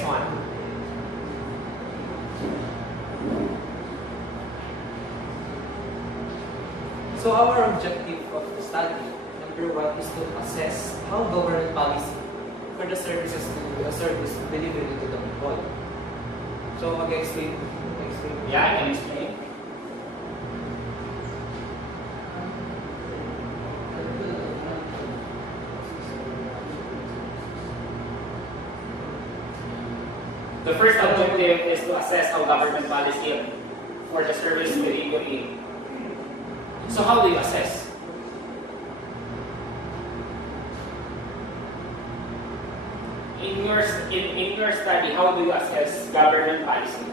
Next one. So our objective of the study, number one, is to assess how government policy for the services to the service delivery to the people. So mag-explain. Yeah, I can explain. The first objective is to assess how government policy for the service delivery. So how do you assess? In your study, how do you assess government policy?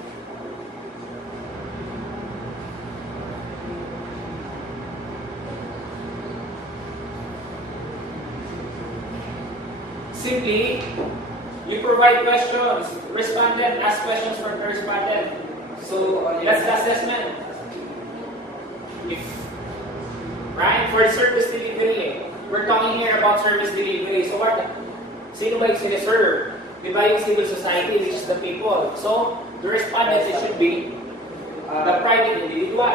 Simply, you provide questions. Respondent ask questions from the respondent. So that's the assessment. Right? For service delivery, we're talking here about service delivery. So what? Sino ba yung siniserve? Di ba yung civil society, which is the people? So, the respondent, it should be the private individual.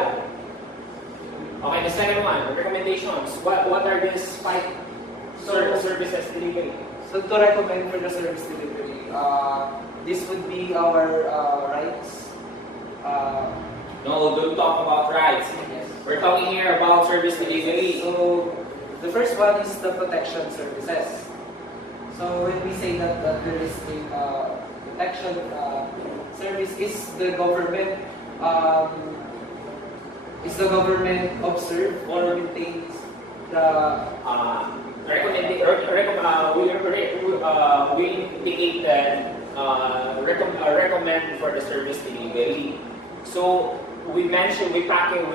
Okay, the second one, recommendations. What are these 5 services delivery? So to recommend for the service delivery, this would be our rights. No, don't talk about rights. Yes. We're talking here about service delivery. So the first one is the protection services. So when we say that there is a protection service, is the government observe or maintains the we indicate that recommend for the service delivery. So we tackle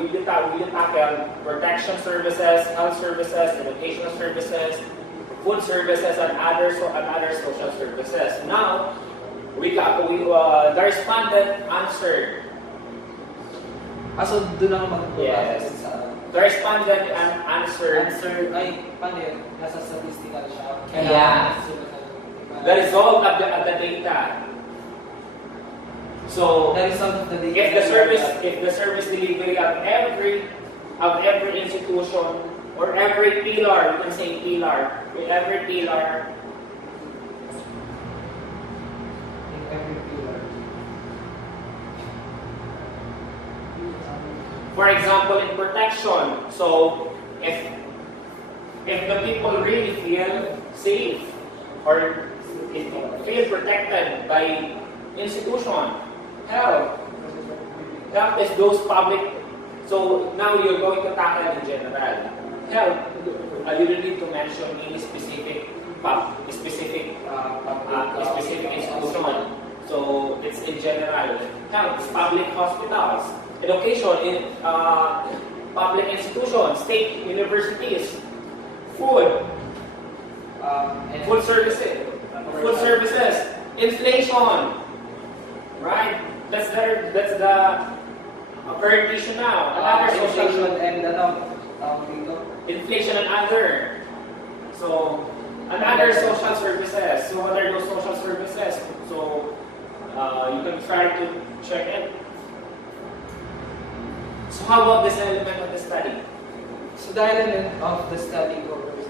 protection services, health services, educational services, food services, and other social services. Now, the respondent answered. So doon ako Yes. The respondent answered. Paano yun? Nasa statistical siya. Yeah. The result of the data. So, The result of the data. if the service delivery of every institution or every pillar, we can say pillar, with every pillar. In every pillar. For example, in protection, so if the people really feel safe or feel protected by institution, health is those public. So now you're going to tackle in general. Health, you don't need to mention any specific institution. So it's in general. Health is public hospitals. Education in public institutions, state universities, food services, inflation, right? That's the current issue now. Another social inflation and other. So another social services. So what are those social services? So you can try to check it. So how about this element of the study? So the element of the study covers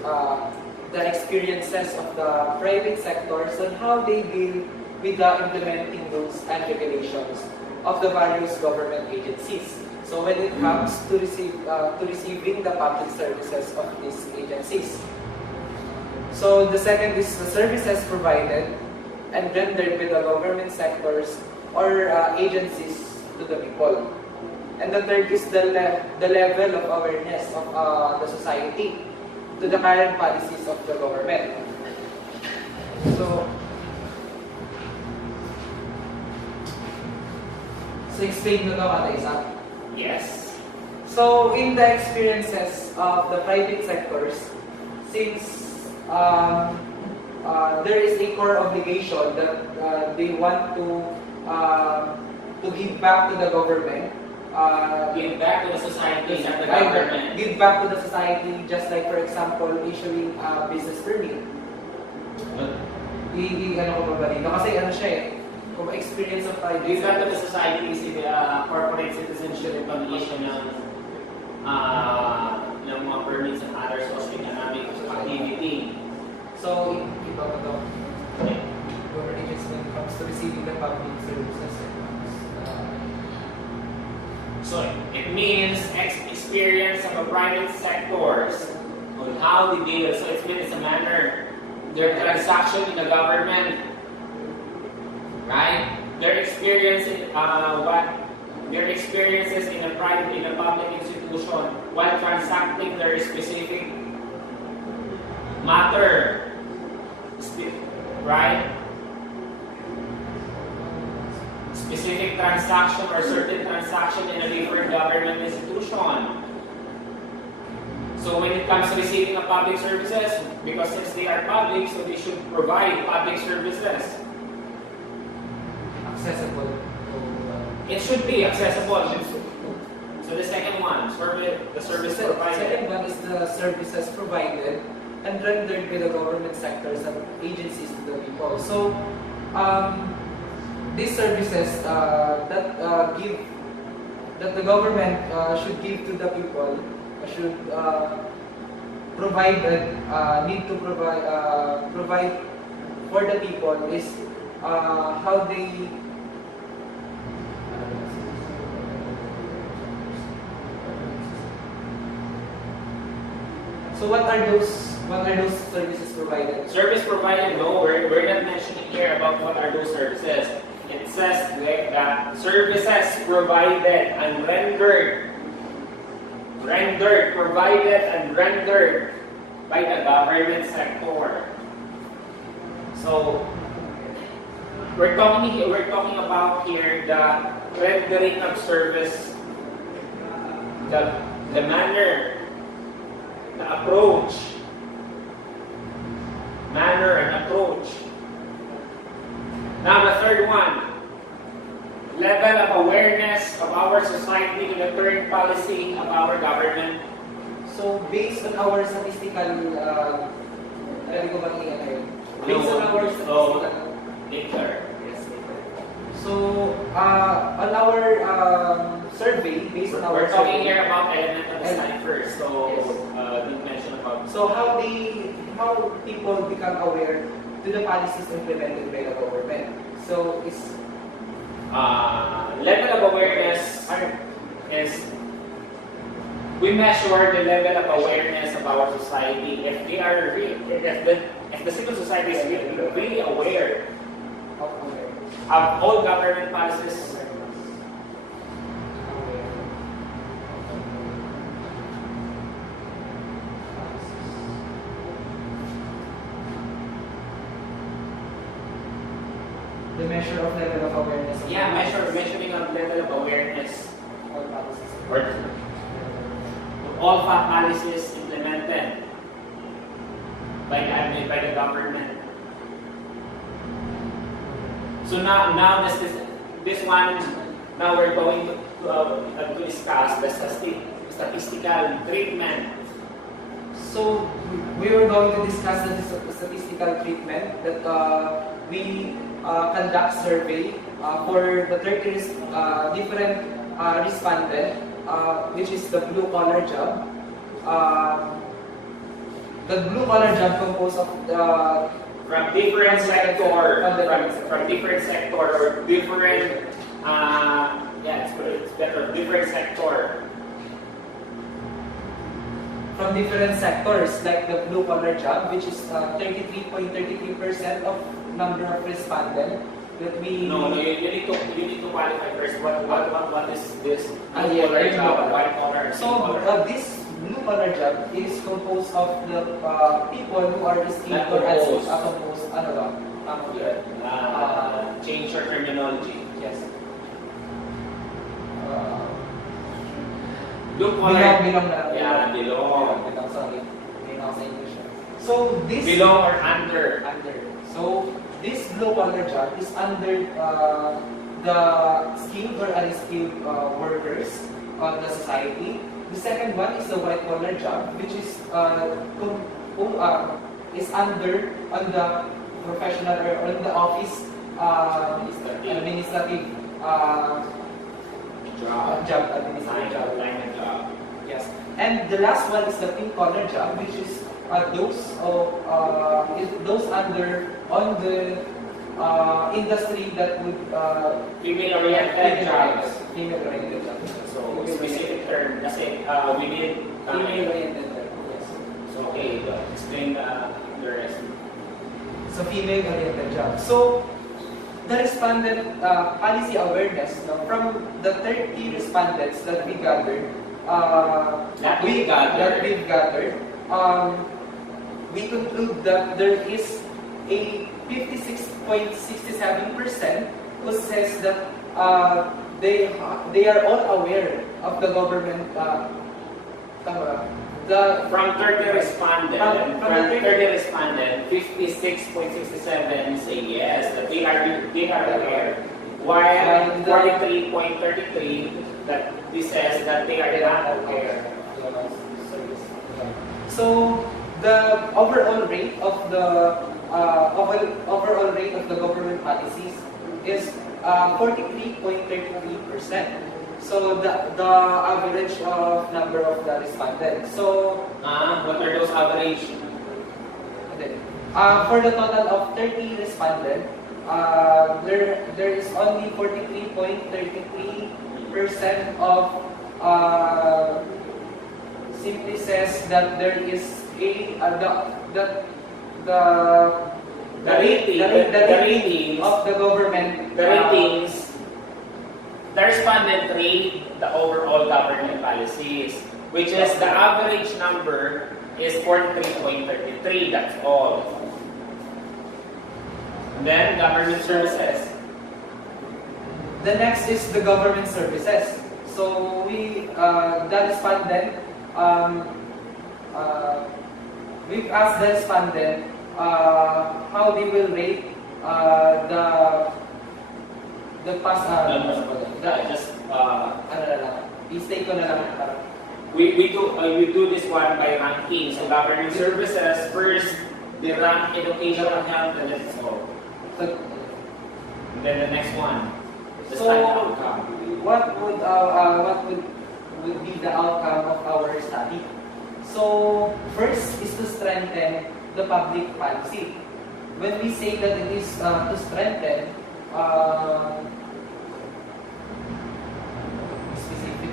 the experiences of the private sectors and how they deal with implementing rules and regulations of the various government agencies. So when it comes to receiving the public services of these agencies. So the second is the services provided and rendered by the government sectors or agencies to the people. And the third is the level of awareness of the society to the current policies of the government. So explain mo ito, Isa? Yes. So in the experiences of the private sectors, since there is a core obligation that they want to give back to the government. Give back to the society, not the government. Give back to the society, just like, for example, issuing a business permit. ano ko ba dito? Kasi ano siya eh, kung experience of tayo. These are the society is corporate citizenship recognition ng mga permits and other socio-economic activity. So, iba ba ito? Government agencies when it comes to receiving the public services. So it means experience of a private sectors on how they deal. So it means a manner, their transaction in the government, right? Their experience in their experiences in a private, in a public institution while transacting their specific matter, right? Specific transaction or certain transaction in a different government institution. So when it comes to receiving of public services, because since they are public, so they should provide public services. Accessible. It should be accessible. So the second one, the service The provided. second one is the services provided and rendered by the government sectors and agencies to the people. So, these services that the government should give to the people should need to provide for the people is how they So what are those services provided? Service provided, no, we're not mentioning here about what are those services. It says that services provided and provided and rendered by the government sector. So we're talking about here the rendering of service, the manner, the approach, Now the third one, level of awareness of our society to the current policy of our government. So based on our statistical, pwede ko bang iyan kayo? Based on our statistical, Nature. yes. So on our survey, based on our We're talking survey, here about elemental design first. So Yes. didn't mention about. so how people become aware to the policies implemented by the government. So it's Level of awareness is we measure the level of awareness of our society. If they are if the civil society is really aware of all government policies, the measure of level of awareness. Of measuring of level of awareness all policies. or all policies implemented by the government. So now this one, now we're going to discuss the statistical treatment. So we were going to discuss the statistical treatment that we conduct survey for the 30 different respondent, which is the blue collar job. The blue collar job composed of From different sector, from different sector or different, it's better, different sector. from different sectors, like the blue collar job, which is 33.33% of number of respondents that we. No, you need to qualify first. What is this blue Yeah, collar blue job? collar. White collar. So this blue collar job is composed of the people who are skilled or composed, ano ba? Change your terminology. Yes. Blue collar. Belong na. Yeah, belong. Belong, sorry. Belong sa English. So this Belong or under. So this blue collar job is under the skilled or unskilled workers of the society. The second one is the white collar job, which is under on the professional or in the office administrative job, administrative job. Line of job. Yes. And the last one is the pink collar job, which is those under on the industry that would Female-oriented jobs. Female-oriented jobs. So, specific term kasi we need Female-oriented jobs. Yes. So, okay, explain the rest. So female-oriented jobs. So the respondent policy awareness, no, from the 30 respondents that we gathered, we conclude that there is a 56.67% who says that they are all aware of the government. From 30 respondent, 56.67 say yes, that they are aware. While 43.33 that this says that they are not aware. So the overall rate of the government policies is 43.33%. So the average of number of the respondents. So what are those average? For the total of 30 respondents, there is only 43.33% of simply says that there is a the rating of the government. The ratings. The respondent rate the overall government policies, which is the average number is 43.33. That's all. And then government services. The next is the government services. So the respondent, we've asked the respondent how they will rate the past. I-state ko na lang. We do this one by ranking. So government services first, they rank education and health, and that's all. And then the next one. So what would be the outcome of our study? So first is to strengthen the public policy. When we say that it is to strengthen specific.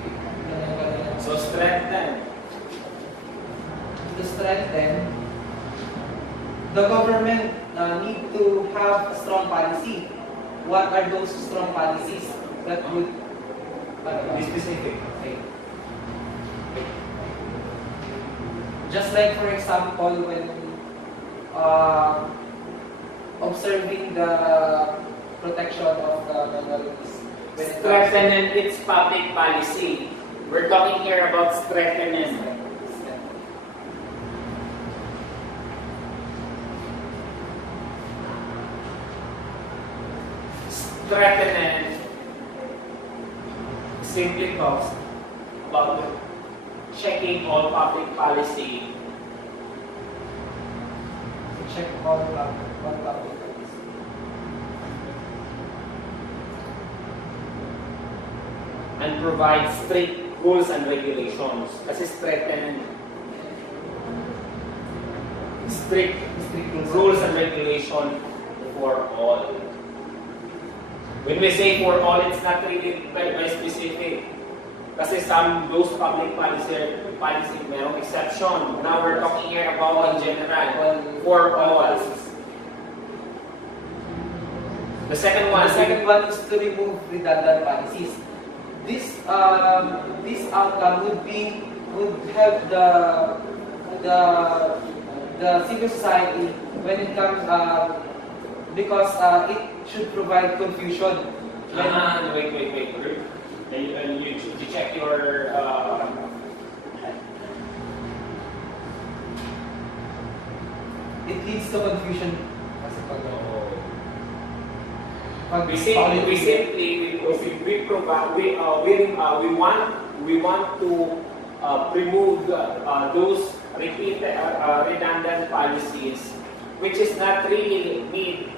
So strengthen. To strengthen, the government need to have a strong policy. What are those strong policies that would Be specific. Okay. Just like for example, when observing the protection of the minorities. Strengthening its public policy. We're talking here about strengthening. Strengthening simply talks about checking all public policy. Check all public policy. And provide strict rules and regulations. Kasi strengthening strict rules and regulation for all. When we say for all, it's not really very specific. Kasi those public policy mayroong exception. Now we're talking here about in general, for all. The second one is to remove redundant policies. This outcome would help the civil society when it comes because it should provide confusion. Wait. You check your it leads to confusion. We want to remove those repeated redundant policies which is not really need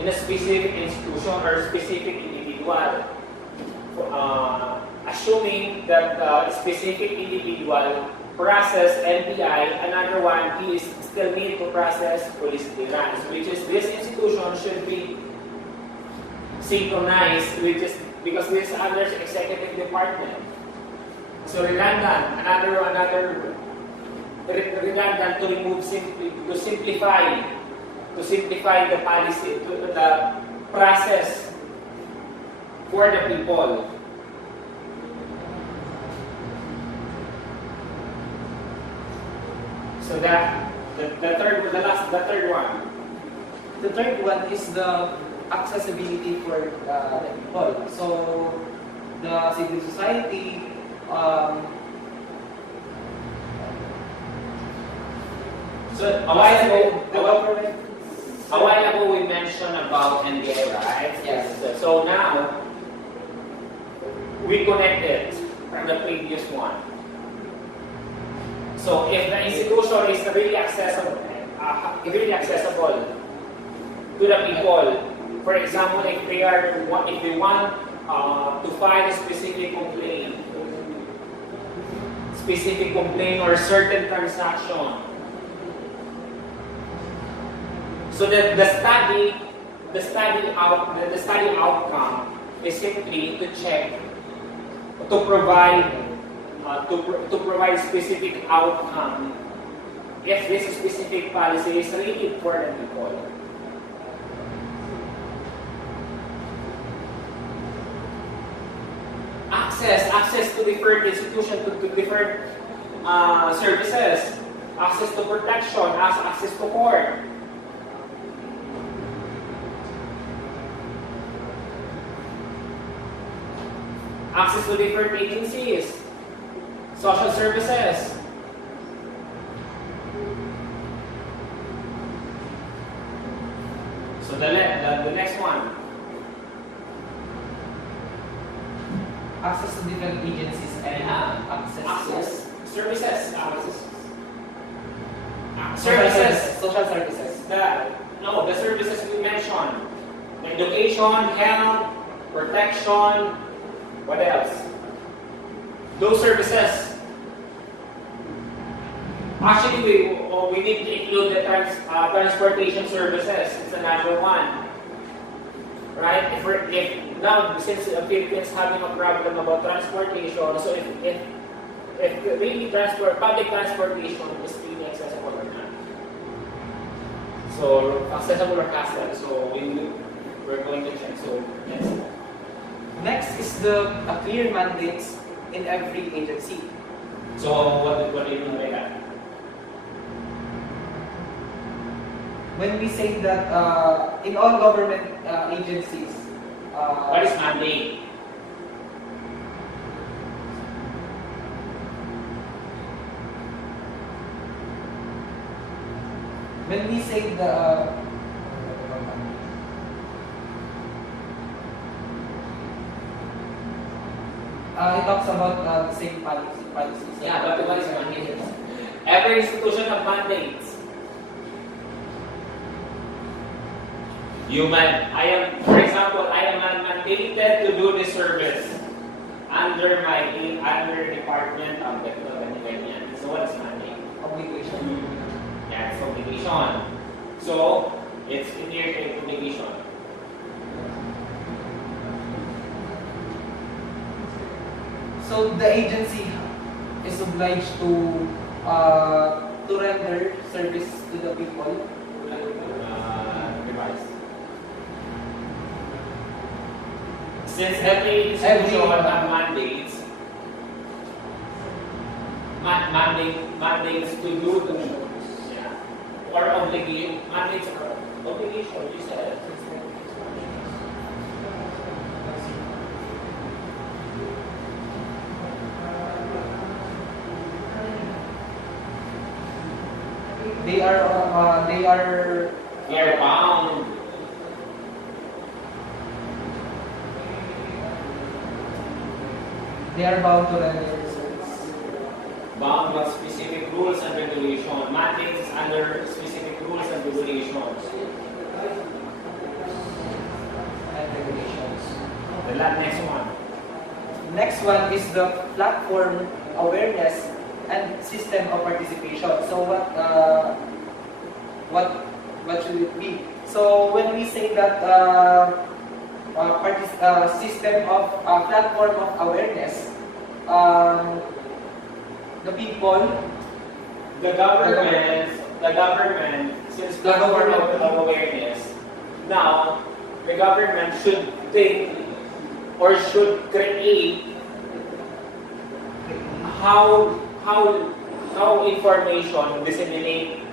in a specific institution or specific individual. Assuming that a specific individual process NPI, another one he is still need to process police clearance, which is this institution should be synchronized with just because this is under executive department. So redundant, another redundant to remove to simplify the policy, to the process for the people. So the third one. The third one is the accessibility for the people. So the civil society, so a while ago we mentioned about NDA, right? Yes. So now we connect it from the previous one. So if the institution is really accessible to the people, for example, if they want to file a specific complaint or certain transaction, so that the study outcome is simply to check, to provide specific outcome if this specific policy is really for the people. Access to different institutions, to different services, access to protection, access to court. Access to different agencies, social services. So the next one. access to different agencies and access to services. Social services. The services we mentioned. Education, health, protection, what else? Those services. Actually, we need to include the transportation services. It's another one. Right? If now, since the Philippines having a problem about transportation, so if really public transportation is really accessible or not. So, accessible or castle. So, we're going to check. So, next is the clear mandates in every agency. So, what do you mean by that? When we say that in all government agencies, what is mandate? when we say it talks about the same policies. Yeah, but what is mandate? Every institution has mandates. For example, I am mandated to do this service under department of the government. So what is mandate? Obligation. Yeah, it's obligation. So it's inherent obligation. So the agency is obliged to render service to the people. Since every institution has mandates, mandates to do the or obligation, mandates or obligation, you said. They are bound. They are bound to render service. Bound with specific rules and regulation. Mandates is under specific rules and regulations. And regulations. The next one. Next one is the platform awareness and system of participation. So what should it be? So when we say that system of platform of awareness, the people, The government, since platform of awareness, now the government should think or should create how information disseminate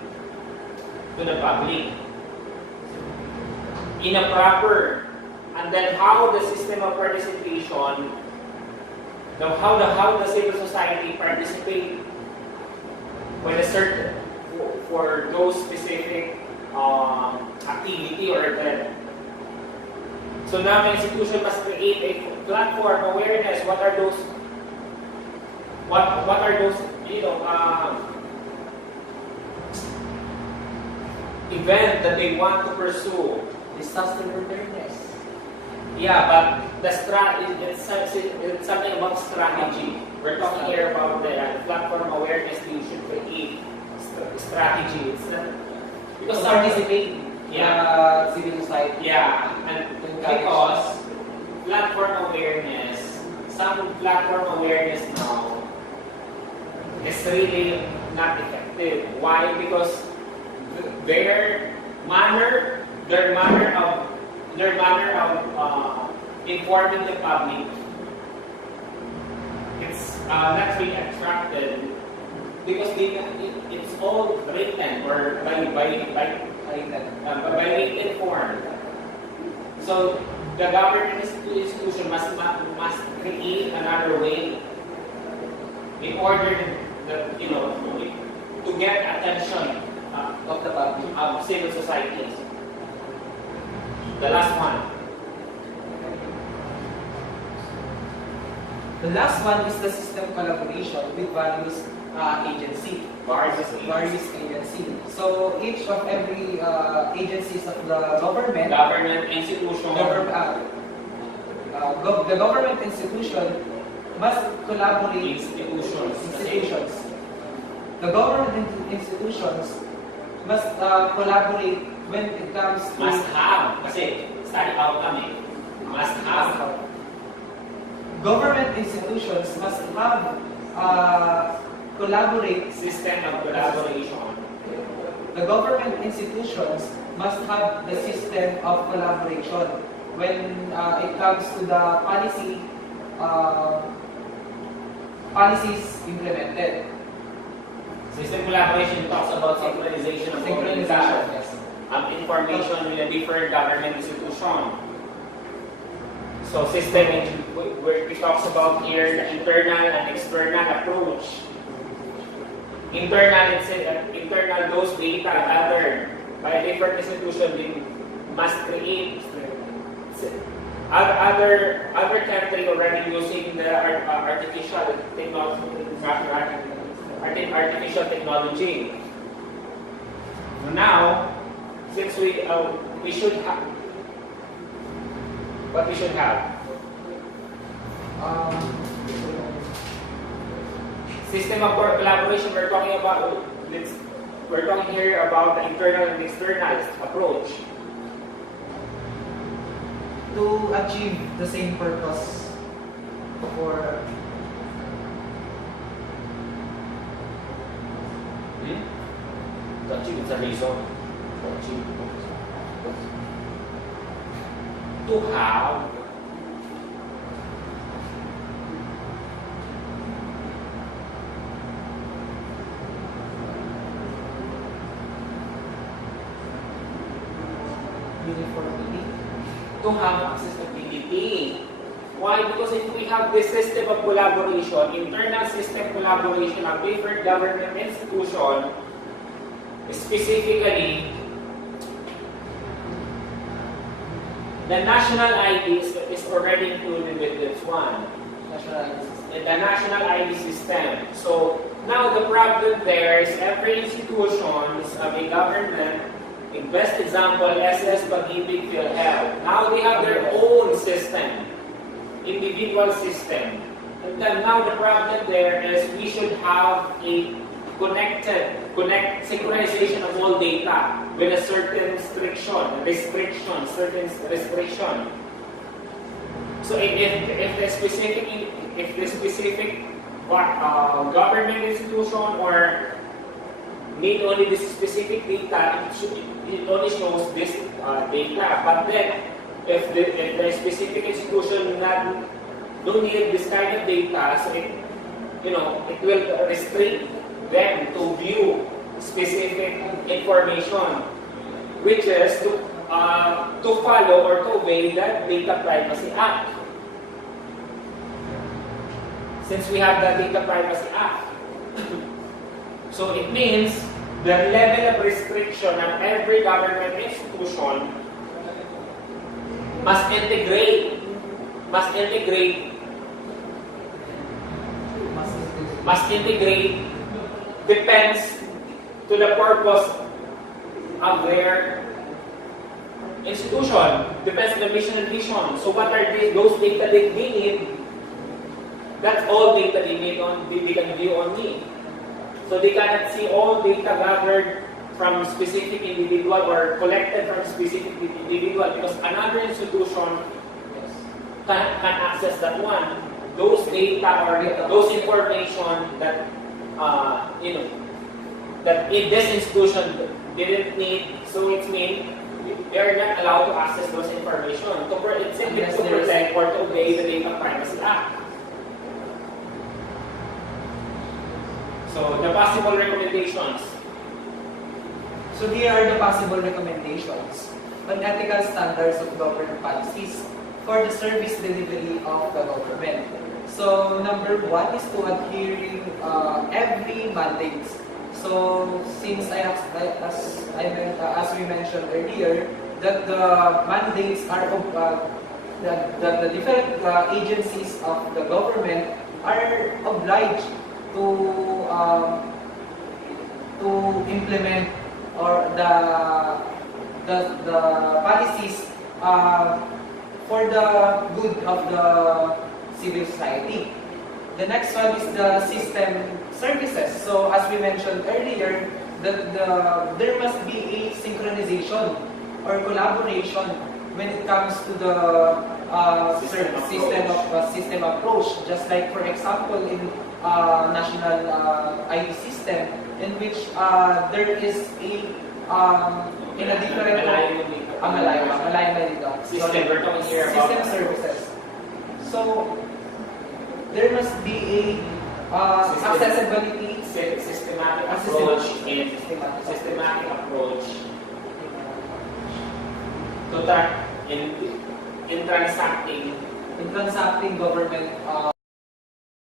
to the public in a proper, and then how the system of participation, how the civil society participate when a certain for those specific activity or event. So now the institution must create a platform awareness. What are those? What are those? Event that they want to pursue. disaster preparedness. Yeah, but the it's something about strategy. We're talking here about the platform awareness. You should create strategy. It's not because some Participate civil society. yeah, and because platform awareness, some platform awareness now is really not effective. Why? Because their manner of informing the public, it's not really attracted because it's all written or by written form. So the government institution must create another way in order to get attention Of the public. of civil societies. The last one. The last one is the system collaboration with various agency. Various agency. So each of every agencies of the government, Institution, the government institution must collaborate. institutions. The government institutions must collaborate when it comes to Must have, kasi study outcome eh. Must have. government institutions must have collaborate. System of collaboration. The government institutions must have the system of collaboration when it comes to the policies implemented. System collaboration talks about synchronization of Yes. information with a different government institution. So system, where it talks about here the internal and external approach. Internal, those data gathered by a different institution, they must create. Other country already using the artificial technology. Now, since we should have what we should have. System of collaboration. We're talking here about the internal and external approach To achieve the same purpose for to achieve the reason. To have uniformity. to have accessibility. Why? Because if we have this system of collaboration, internal system collaboration of different government institutions, specifically the national ID is already included with this one. National The national ID system. So Now, the problem there is every institutions of a government, a best example, SS Pag-ibig PhilHealth. Now they have their own system, individual system. And then now the problem there is we should have a synchronization of all data with a certain certain restriction. So if the specific government institution or need only this specific data, it only shows this data. But then, if the specific institution don't need this kind of data, so it will restrict them to view specific information, which is to follow or to obey the Data Privacy Act. Since we have the Data Privacy Act. So it means the level of restriction of every government institution must integrate depends to the purpose of their institution, depends on the mission and vision. So what are those data they need? That's all data they can view on me. So they cannot see all data gathered from specific individual or collected from specific individual because another institution can access that one. Those data or those information that that in this institution didn't need, so it means they are not allowed to access those information. It's simply to protect or to obey the Data Privacy Act. So the possible recommendations. So here are the possible recommendations on ethical standards of government policies for the service delivery of the government. So number one is to adhering every mandates. So since as we mentioned earlier, that the mandates are that the different agencies of the government are obliged to implement or the policies for the good of the civil society. The next one is the system services. So as we mentioned earlier, there must be a synchronization or collaboration when it comes to the system approach. Just like for example in national ID system, in which there is a different system services. So there must be a accessibility, systematic approach to that in transacting government